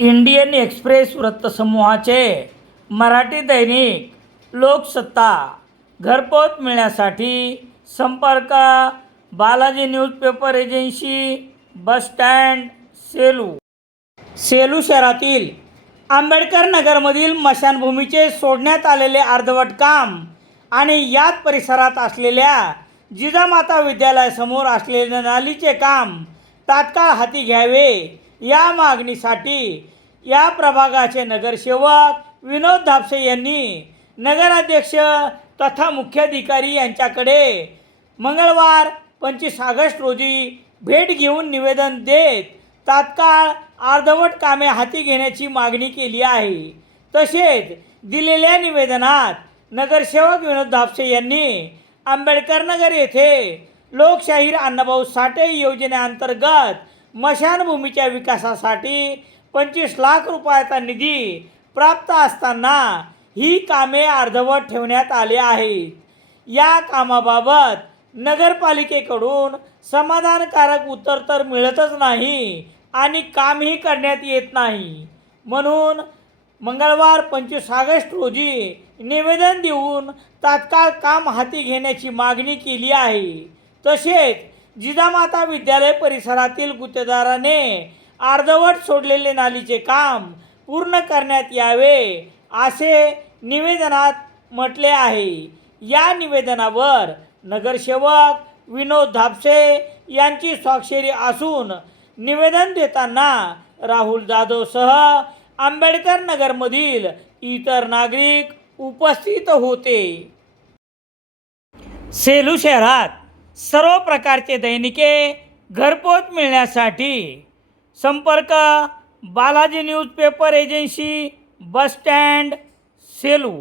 Indian express वृत्तसमूहाचे Marathi दैनिक लोकसत्ता घरपोच मिळण्यासाठी संपर्क Balaji newspaper agency, bus stand, Selu शहरातील आंबेडकर नगरमधील स्मशानभूमीचे सोडण्यात आलेले अर्धवट काम आणि याच परिसरात असलेल्या जिजामाता विद्यालयासमोर असलेले नालीचे काम तात्काळ हाती घ्यावे या मागणीसाठी या प्रभागाचे नगरसेवक विनोद धापसे यांनी नगराध्यक्ष तथा मुख्याधिकारी यांच्याकडे मंगळवार 25 ऑगस्ट रोजी भेट घेऊन निवेदन देत तात्काळ अर्धवट कामे हाती घेण्याची मागणी केली आहे। तसेच दिलेल्या निवेदनात नगरसेवक विनोद धापसे यांनी आंबेडकर नगर येथे लोकशाहीर अण्णाभाऊ साठे योजनेअंतर्गत स्मशानभूमीच्या विकासासाठी 25 लाख रुपयाचा निधी प्राप्त असताना ही कामे अर्धवट ठेवण्यात आली आहेत। या कामाबाबत नगरपालिकेकडून समाधानकारक उत्तर तर मिळतच नाही आणि कामही करण्यात येत नाही। म्हणून मंगळवार 25 ऑगस्ट रोजी निवेदन देऊन तात्काळ काम हाती घेण्याची मागणी केली आहे। तसेच जिजामाता विद्यालय परिसरातील गुत्तेदाराने अर्धवट सोडलेले नालीचे काम पूर्ण करण्यात यावे असे निवेदनात म्हटले आहे। या निवेदनावर नगरसेवक विनोद धापसे यांची स्वाक्षरी असून निवेदन देताना राहुल जाधवसह आंबेडकर नगरमधील इतर नागरिक उपस्थित होते। सेलू शहरात सर्व प्रकारचे दैनिके घरपोच मिळण्यासाठी संपर्क Balaji newspaper agency, bus stand, Selu.